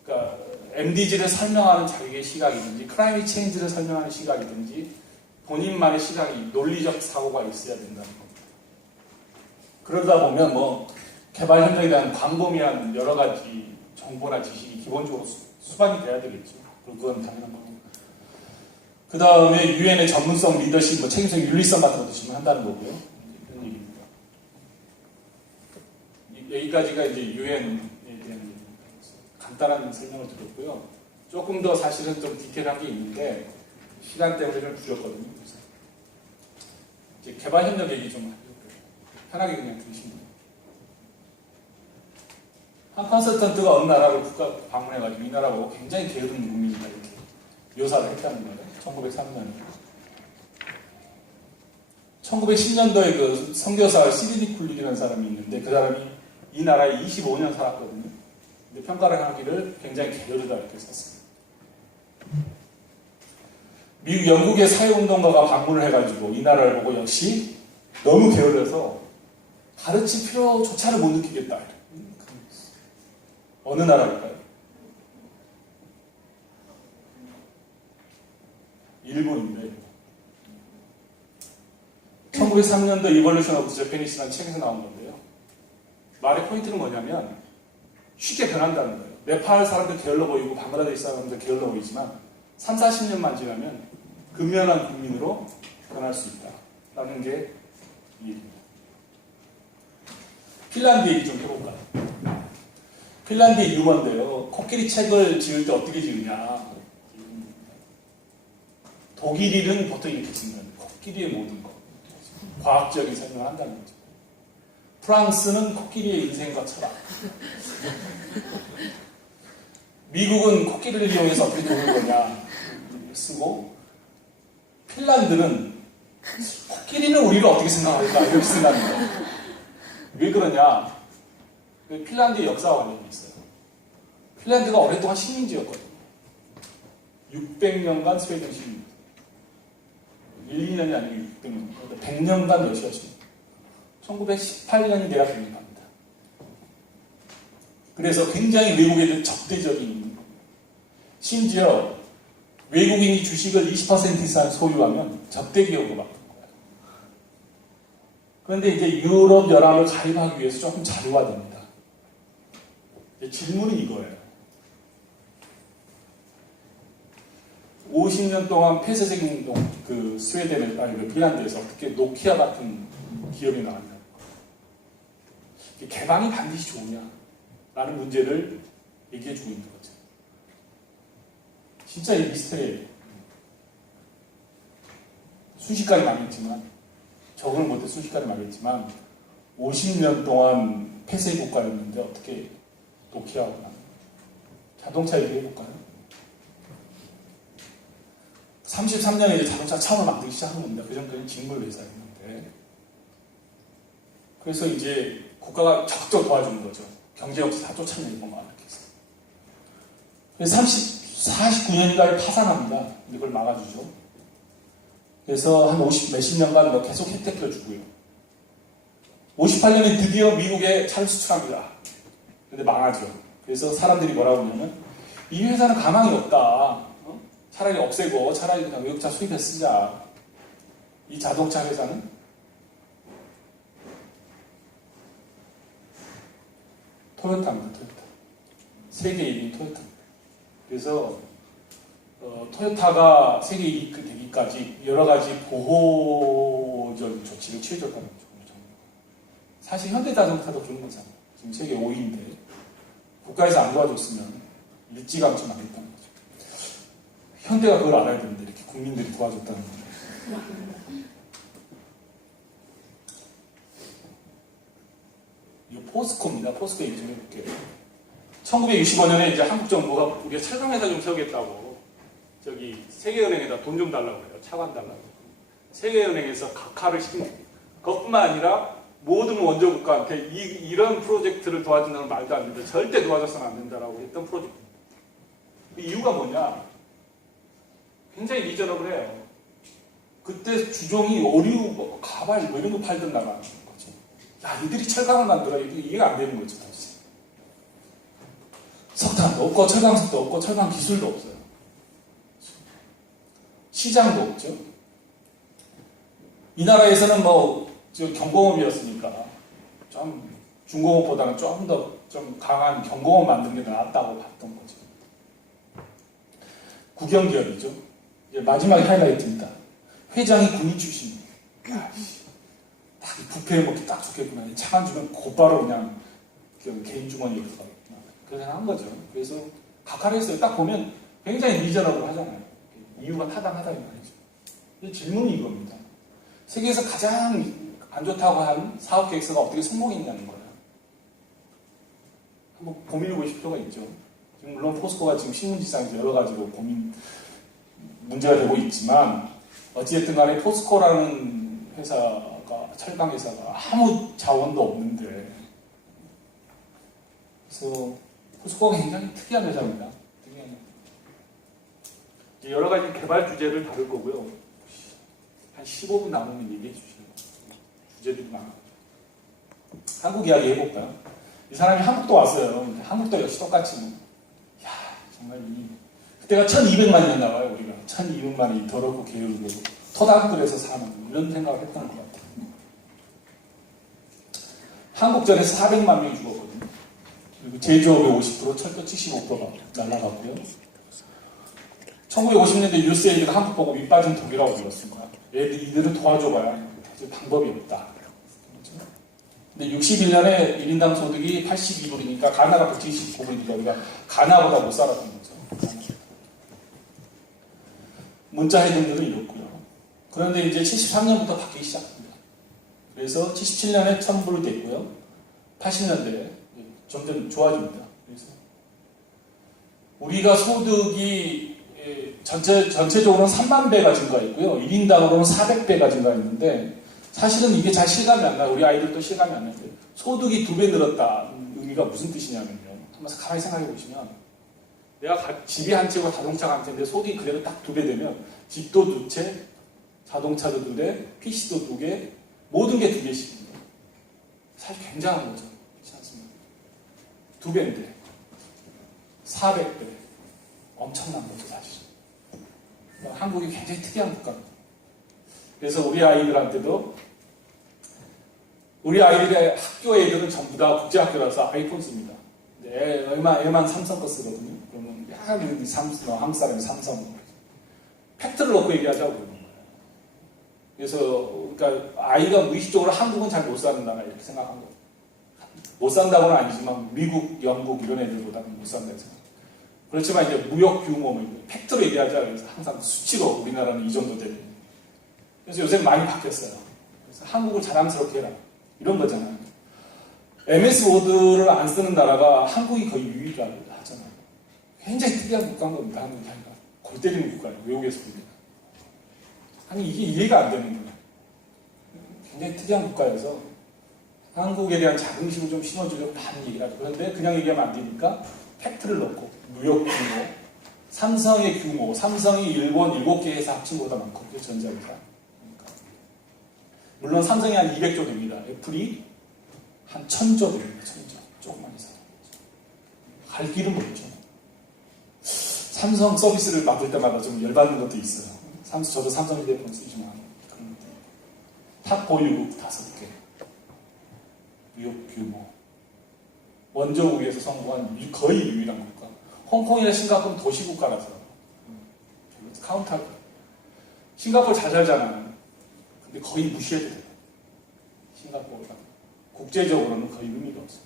그러니까 MDG를 설명하는 자기의 시각이든지 클라이밋 체인지를 설명하는 시각이든지 본인만의 시각이 논리적 사고가 있어야 된다는 겁니다. 그러다 보면 뭐 개발 협력에 대한 광범위한 여러 가지 정보나 지식이 기본적으로 수반이 돼야 되겠죠. 그건 당연한 거고. 그 다음에 유엔의 전문성, 리더십, 뭐 책임성, 윤리성 같은 것도 질문한다는 거고요. 이런 얘기입니다. 여기까지가 이제 유엔에 대한 간단한 설명을 드렸고요. 조금 더 사실은 좀 디테일한 게 있는데 시간 때문에 좀 줄였거든요. 그래서 이제 개발 협력 얘기 좀 해볼게요. 편하게 그냥 들으시면 돼요. 한 컨설턴트가 어느 나라를 국가 방문해가지고 이 나라하고 굉장히 게으른 국민이다 이렇게 묘사를 했다는 거예요. 1903년에. 1910년도에 그 선교사 시드니 쿨릭이라는 사람이 있는데 그 사람이 이 나라에 25년 살았거든요. 근데 평가를 하기를 굉장히 게으르다 이렇게 썼어요. 미국, 영국의 사회운동가가 방문을 해가지고 이 나라를 보고 역시 너무 게을러서 가르칠 필요조차를 못 느끼겠다. 어느 나라일까요? 일본인데 1903년도 이볼루션 오브 재패니스라는 책에서 나온 건데요. 말의 포인트는 뭐냐면 쉽게 변한다는 거예요. 네팔 사람들 게을러 보이고 방글라데시 사람들 게을러 보이지만 3, 40년만 지나면 근면한 국민으로 변할 수 있다라는 게 이 얘기입니다. 핀란드 얘기 좀 해볼까요? 핀란드의 유머인데요. 코끼리 책을 지을 때 어떻게 지으냐. 독일인은 보통 이렇게 짓는 코끼리의 모든 것. 과학적인 설명을 한다는 거죠. 프랑스는 코끼리의 인생과 철학. 미국은 코끼리를 이용해서 어떻게 도는 거냐 쓰고 핀란드는 코끼리는 우리가 어떻게 생각할까 이렇게 생각합니다. 왜 그러냐? 핀란드의 역사와 관련이 있어요. 핀란드가 오랫동안 식민지였거든요. 600년간 스웨덴 식민지. 1, 2년이 아니고 600년. 그러니까 100년간 러시아 식민지. 1918년이 내가 독립합니다. 그래서 굉장히 외국에 대한 적대적인, 심지어 외국인이 주식을 20% 이상 소유하면 적대 기업으로 바꾼 거예요. 그런데 이제 유럽 연합을 가입하기 위해서 조금 자유화됩니다. 질문은 이거예요. 50년 동안 폐쇄적 운동, 그 스웨덴에, 아니 그 핀란드에서 어떻게 노키아 같은 기업이 나왔냐. 개방이 반드시 좋으냐? 라는 문제를 얘기해주고 있는 거죠. 진짜 이 미스터리예요. 순식간에 망했지만, 적응을 못해 순식간에 망했지만, 50년 동안 폐쇄 국가였는데 어떻게 노키아하고 나는 자동차 얘기해볼까요? 33년에 이제 자동차 차원을 만들기 시작한 겁니다. 그 전까지는 직물 회사였는데. 그래서 이제 국가가 적극적으로 도와주는 거죠. 경제업체 다 쫓아내고 막 이렇게 해서. 그래서 49년인가에 파산합니다. 근데 그걸 막아주죠. 그래서 한 50몇십 년간 뭐 계속 혜택을 주고요. 58년에 드디어 미국에 차를 수출합니다. 근데 망하죠. 그래서 사람들이 뭐라고 하냐면 이 회사는 가망이 없다. 차라리 없애고 차라리 그냥 외국차 수입해 쓰자. 이 자동차 회사는 토요타입니다. 토요타. 세계 1위인 토요타입니다. 그래서 토요타가 세계 1위 되기까지 여러 가지 보호적 조치를 취해줬다는 거죠. 사실 현대자동차도 그런 거잖아요. 지금 세계 5위인데 국가에서 안 도와줬으면 일찌감치 망했다는 거죠. 현대가 그걸 알아야 되는데 이렇게 국민들이 도와줬다는 거죠. 이거 포스코입니다. 포스코 얘기 좀 해볼게요. 1965년에 이제 한국 정부가 우리가 철강회사 좀 세우겠다고 저기 세계은행에다 돈 좀 달라고 해요. 차관 달라고. 세계은행에서 각하를 시킨 것뿐만 아니라 모든 원조 국가한테 이런 프로젝트를 도와준다는 말도 안 된다. 절대 도와줘서는 안 된다라고 했던 프로젝트. 그 이유가 뭐냐? 굉장히 리저너블해요. 그때 주종이 오류, 뭐, 가발 뭐 이런 거 팔던 나라는 거지. 야, 이들이 철강을 만들어. 이게 이해가 안 되는 거죠. 사실. 석탄도 없고 철강석도 없고 철강 기술도 없어요. 시장도 없죠. 이 나라에서는 뭐 경공업이었으니까 좀 중공업보다는 좀 더 좀 강한 경공업 만드는 게 나았다고 봤던 거죠. 국영기업이죠. 이제 마지막에 하이라이트입니다. 회장이 군인 출신이에요. 딱 부패에 먹기 딱 좋겠구나. 차만 주면 곧바로 그냥 개인 주머니에 들어가겠구나. 그래서 한 거죠. 그래서 각하를 했어요. 딱 보면 굉장히 리저너블 하잖아요. 이유가 타당하다 이 말이죠. 질문이 이겁니다. 세계에서 가장 안 좋다고 한 사업 계획서가 어떻게 성공했냐는 거예요. 한번 고민해 보실 필요가 있죠. 지금 물론 포스코가 지금 신문지상에서 여러 가지로 문제가 되고 있지만 어찌됐든 간에 포스코라는 회사가 철강 회사가 아무 자원도 없는데 그래서 포스코가 굉장히 특이한 회사입니다. 여러 가지 개발 주제를 다룰 거고요. 한 15분 남으면 얘기해 주시는 주제들이 많아요. 한국 이야기 해볼까요? 이 사람이 한국도 왔어요. 한국도 역시 똑같이 야 정말 그때가 1200만년 나와요. 우리가 1200만이 더럽고 게으르고 토닥들에서 사는 이런 생각을 했던 것 같아요. 한국전에서 400만 명이 죽었거든요. 그리고 제조업의 50%, 철도 75%가 날아갔고요. 1950년대 USAID가 한국 보고 밑빠진 독이라고 불렀습니다. 이들을 도와줘봐야 방법이 없다. 근데 61년에 1인당 소득이 82불이니까 가나가 179불이니까 우리가 가나보다 못 살았던 거죠. 문자 해동률은 이렇고요. 그런데 이제 73년부터 바뀌기 시작합니다. 그래서 77년에 1000불 됐고요. 80년대에 점점 좋아집니다. 그래서 우리가 소득이 전체적으로는 3만 배가 증가했고요. 1인당으로는 400배가 증가했는데 사실은 이게 잘 실감이 안 나요. 우리 아이들도 실감이 안 나는데 소득이 2배 늘었다. 의미가 무슨 뜻이냐면요. 한번 가만히 생각해 보시면 내가 집이 한 채고 자동차가 한 채인데 소득이 그래도 딱 2배 되면 집도 2채, 자동차도 2대, PC도 2개, 모든 게 2개씩입니다. 사실 굉장한 거죠. 그렇지 않습니까? 2배인데 400배. 엄청난 거죠, 사실. 한국이 굉장히 특이한 국가입니다. 그래서 우리 아이들한테도 우리 아이들의 학교 애들은 전부 다 국제학교라서 아이폰 씁니다. 애만 삼성 거 쓰거든요. 그러면 야, 한국 사람이 삼성. 팩트를 놓고 얘기하자고 그러는 거예요. 그래서 그러니까 아이가 무의식적으로 한국은 잘 못 사는 나라 이렇게 생각한 거예요. 못 산다고는 아니지만 미국, 영국 이런 애들보다는 못 산다고 생각해요. 그렇지만 이제 무역 규모, 팩트로 얘기하자. 그래서 항상 수치로 우리나라는 이 정도 되는. 그래서 요새 많이 바뀌었어요. 그래서 한국을 자랑스럽게 해라. 이런 거잖아요. MS 워드를 안 쓰는 나라가 한국이 거의 유일하잖아요. 굉장히 특이한 국가인 겁니다. 한국이 골 때리는 국가예요. 외국에서 보면. 아니, 이게 이해가 안 되는 거예요. 굉장히 특이한 국가여서 한국에 대한 자긍심을 좀 심어주려고 하는 얘기를 하죠. 그런데 그냥 얘기하면 안 되니까 팩트를 넣고 무역 규모, 삼성의 규모, 삼성이 일본 7개 회사 합친 것보다 많거든요. 전자회사. 그러니까. 물론 삼성이 한 200조 됩니다. 애플이 한 1000조 됩니다. 1000조. 조금만 해서. 갈 길은 멀죠. 삼성 서비스를 맡을 때마다 좀 열받는 것도 있어요. 저도 삼성 휴대폰 쓰지만 그런 것도 탑 보유국 5개. 무역 규모. 원조국에서 성공한 거의 유일한 국가. 홍콩이나 싱가포르는 도시국가라서 카운트할 거예요. 싱가포르 잘 살잖아요. 근데 거의 무시해도 돼요. 싱가포르가 국제적으로는 거의 의미가 없어요.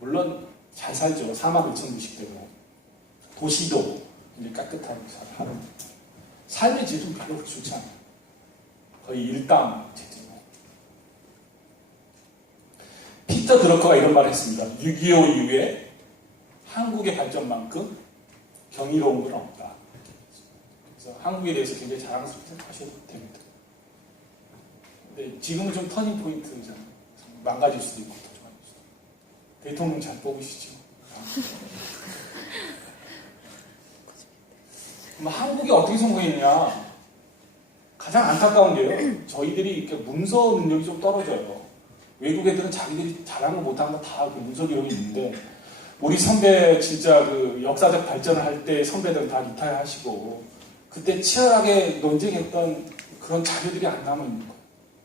물론 잘 살죠. 45,000불씩 되고 도시도 이제 깨끗하게 잘 하는 삶의 질은 별로 그렇게 좋지 않아요. 거의 일당 제재고. 피터 드러커가 이런 말을 했습니다. 6.25 이후에 한국의 발전만큼 경이로운 건 없다. 그래서 한국에 대해서 굉장히 자랑스럽게 하셔도 됩니다. 근데 지금은 좀 터닝 포인트잖아요. 망가질 수도 있고 더 좋아질 수도 있고. 대통령 잘 뽑으시죠. 한국이 어떻게 성공했냐? 가장 안타까운 게요. 저희들이 이렇게 문서 능력이 좀 떨어져요. 외국 애들은 자기들이 잘하는 거 못하는 거 다 문서 기록이 있는데 우리 선배 진짜 그 역사적 발전을 할 때 선배들은 다 리타이어 하시고 그때 치열하게 논쟁했던 그런 자료들이 안 남아 있는 거예요.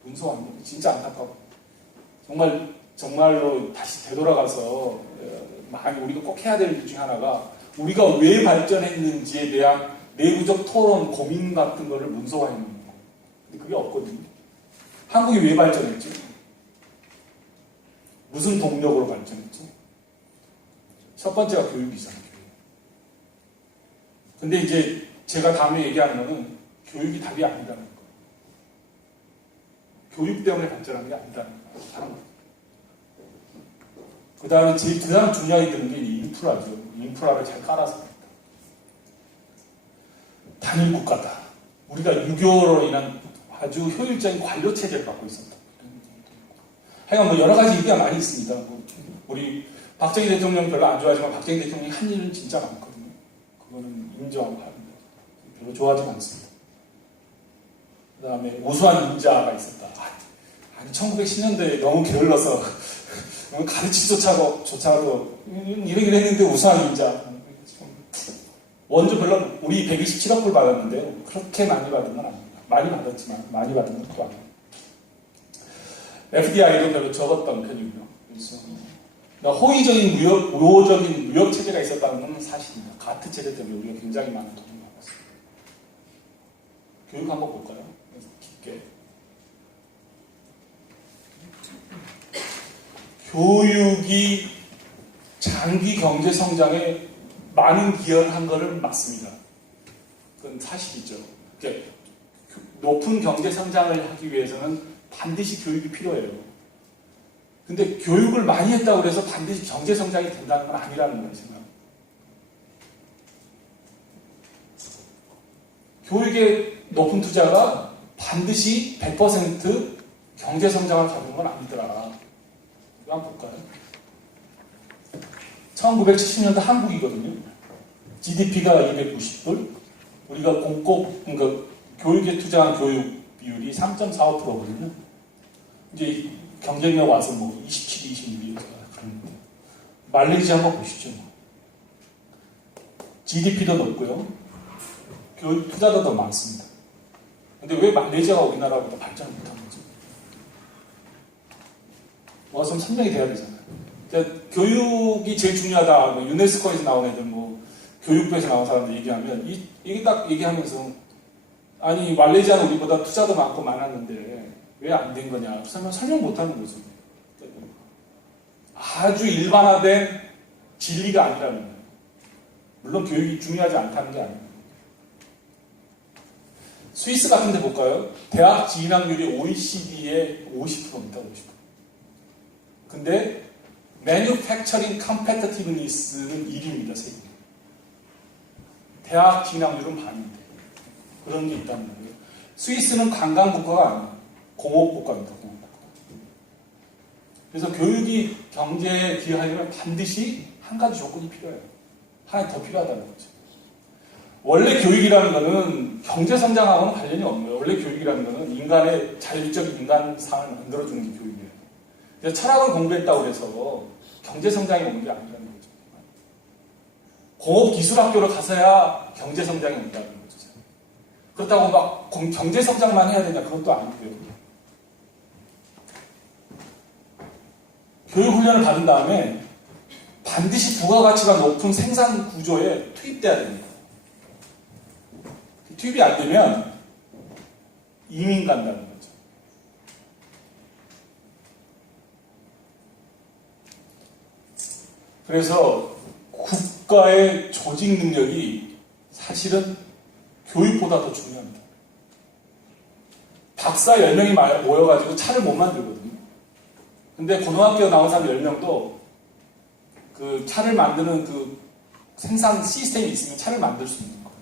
문서 완전 진짜 안타까워. 정말로 다시 되돌아가서 많이 우리가 꼭 해야 될 일 중에 하나가 우리가 왜 발전했는지에 대한 내부적 토론, 고민 같은 거를 문서화해 놓는 거. 근데 그게 없거든요. 한국이 왜 발전했죠? 무슨 동력으로 발전했죠? 첫 번째가 교육이잖아요. 교육. 근데 이제 제가 다음에 얘기하는 거는 교육이 답이 아니다는 거. 교육 때문에 발전한 게 아니다는 거. 그 다음에 제일 가장 중요하게 드는 게 인프라죠. 인프라를 잘 깔아서. 단일 국가다. 우리가 6.25로 인한 아주 효율적인 관료 체제를 갖고 있었다. 하여간 뭐 여러 가지 얘기가 많이 있습니다. 우리 박정희 대통령 별로 안 좋아하지만 박정희 대통령이 한 일은 진짜 많거든요. 그거는 인정하고 합니다. 별로 좋아하지 않습니다. 그 다음에 우수한 인자가 있었다. 아니 1910년대에 너무 게을러서 가르치조차도 이러긴 했는데 우수한 인자. 원조 별로 우리 127억 불 받았는데요. 그렇게 많이 받은 건 아닙니다. 많이 받았지만 많이 받은 것도 아니에요. FDI도 별로 적었던 편이고요. 그래서 호의적인 우호적인 무역 체제가 있었다는 건 사실입니다. 가트 체제 때문에 우리가 굉장히 많은 돈을 받았어요. 교육 한번 볼까요? 깊게. 교육이 장기 경제 성장에 많은 기여를 한 것은 맞습니다. 그건 사실이죠. 그러니까 높은 경제 성장을 하기 위해서는 반드시 교육이 필요해요. 근데 교육을 많이 했다고 해서 반드시 경제 성장이 된다는 건 아니라는 거예요, 제가. 교육에 높은 투자가 반드시 100% 경제 성장을 가져온 건 아니더라. 이거 한번 볼까요? 1970년대 한국이거든요. GDP가 290불, 우리가 그러니까 교육에 투자한 교육 비율이 3.45%거든요. 이제 경쟁력 와서 뭐 27, 26이었잖아요. 그런데 말레이시아 한번 보시죠. GDP도 높고요. 교육 투자도 더 많습니다. 근데 왜 말레이시아가 우리나라보다 발전을 못한 거죠? 뭐가 좀 설명이 돼야 되잖아요. 그러니까 교육이 제일 중요하다. 뭐 유네스코에서 나온 애들, 뭐 교육부에서 나온 사람들 얘기하면 이게 딱 얘기하면서 아니 말레이시아는 우리보다 투자도 많고 많았는데 왜 안 된 거냐? 설명 못하는 거죠. 아주 일반화된 진리가 아니라는 거예요. 물론 교육이 중요하지 않다는 게 아니에요. 스위스 같은 데 볼까요? 대학 진학률이 OECD의 50%입니다. 50%. 근데 Manufacturing Competitiveness는 1위입니다. 세계. 대학 진학률은 반인데 그런 게 있다는 거예요. 스위스는 관광국가가 아니에요. 공업국가입니다. 공업국가. 그래서 교육이 경제에 기여하려면 반드시 한 가지 조건이 필요해요. 하나 더 필요하다는 거죠. 원래 교육이라는 거는 경제 성장하고는 관련이 없는 거예요. 원래 교육이라는 거는 인간의 자율적인 인간상을 만들어주는 게 교육이에요. 그래서 철학을 공부했다고 해서 경제 성장이 오는 게 아니라는 거죠. 공업기술학교를 가서야 경제 성장이 온다는 거죠. 그렇다고 막 경제 성장만 해야 되냐? 그것도 아니고요. 교육훈련을 받은 다음에 반드시 부가가치가 높은 생산 구조에 투입돼야 됩니다. 투입이 안 되면 이민 간다는 거죠. 그래서 국가의 조직 능력이 사실은 교육보다 더 중요합니다. 박사 10명이 모여가지고 차를 못 만들거든요. 근데 고등학교 나온 사람 10명도 그 차를 만드는 그 생산 시스템이 있으면 차를 만들 수 있는 거예요.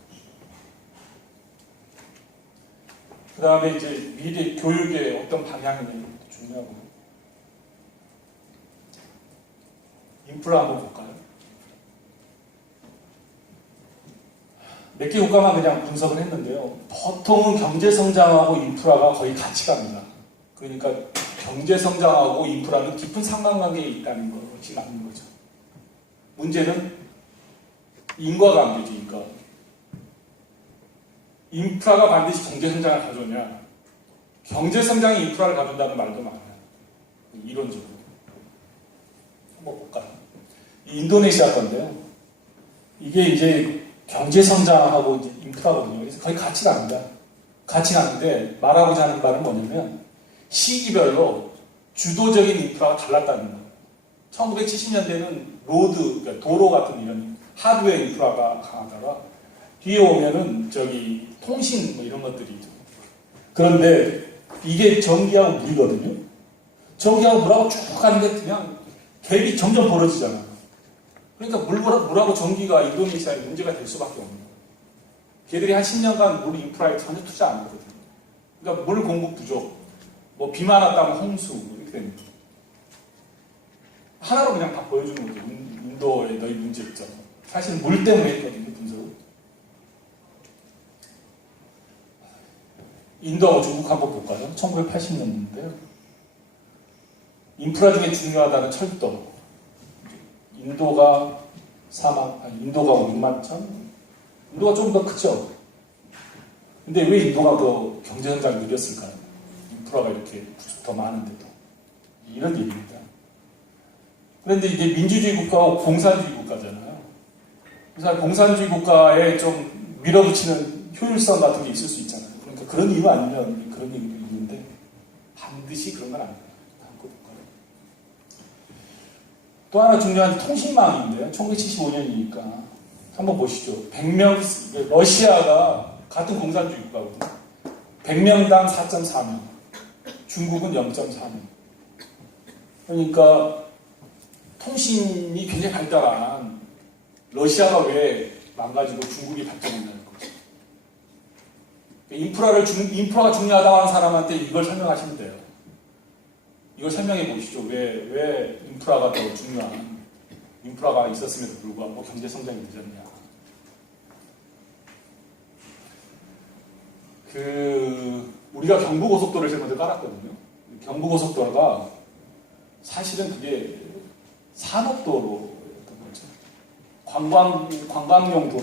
그 다음에 이제 미래 교육의 어떤 방향이냐는 것도 중요하고. 인프라 한번 볼까요? 몇 개 국가만 그냥 분석을 했는데요. 보통은 경제 성장하고 인프라가 거의 같이 갑니다. 그러니까 경제 성장하고 인프라는 깊은 상관관계에 있다는 것이 맞는 거죠. 문제는 인과관계죠. 인과관계. 인프라가 반드시 경제 성장을 가져오냐? 경제 성장이 인프라를 가져온다는 말도 많아요. 이론적으로. 한번 볼까요? 인도네시아 건데요. 이게 이제 경제 성장하고 이제 인프라거든요. 그래서 거의 같이 갑니다. 같이 가는데 말하고자 하는 바는 뭐냐면 시기별로 주도적인 인프라가 달랐다는 거예요. 1970년대는 로드, 그러니까 도로 같은 이런 하드웨어 인프라가 강하다가 뒤에 오면은 저기 통신 뭐 이런 것들이 있죠. 그런데 이게 전기하고 물이거든요. 전기하고 물하고 쭉 가는데 그냥 갭이 점점 벌어지잖아요. 그러니까 물하고 전기가 인도네시아에 문제가 될 수밖에 없는 거예요. 걔들이 한 10년간 물 인프라에 전혀 투자 안 했거든요. 그러니까 물 공급 부족, 뭐 비만 왔다면 홍수 이렇게 됩니다. 하나로 그냥 다 보여주는 거죠. 인도의 너희 문제점. 사실 물 때문에 했거든요, 분석을. 인도하고 중국 한번 볼까요? 1980년대인데요. 인프라 중에 중요하다는 철도. 인도가 6만 천? 인도가 좀 더 크죠? 근데 왜 인도가 더 경제성장이 느렸을까요? 인프라가 이렇게 더 많은데도. 이런 얘기입니다. 그런데 이제 민주주의 국가하고 공산주의 국가잖아요. 그래서 공산주의 국가에 좀 밀어붙이는 효율성 같은 게 있을 수 있잖아요. 그러니까 그런 이유 아니면 그런 얘기도 있는데 반드시 그런 건 아니에요. 한국 국가는. 또 하나 중요한 통신망인데요. 1975년이니까 한번 보시죠. 100명, 러시아가 같은 공산주의 국가거든요. 100명당 4.4명. 중국은 0.4명. 그러니까 통신이 굉장히 발달한 러시아가 왜 망가지고 중국이 발전했냐는 거죠. 인프라가 중요하다고 하는 사람한테 이걸 설명하시면 돼요. 이걸 설명해 보시죠. 왜 인프라가 더 중요한, 인프라가 있었음에도 불구하고 경제 성장이 늦었냐. 우리가 경부고속도로를 제일 먼저 깔았거든요. 경부고속도로가 사실은 그게 산업도로였던 거죠. 관광용 도로.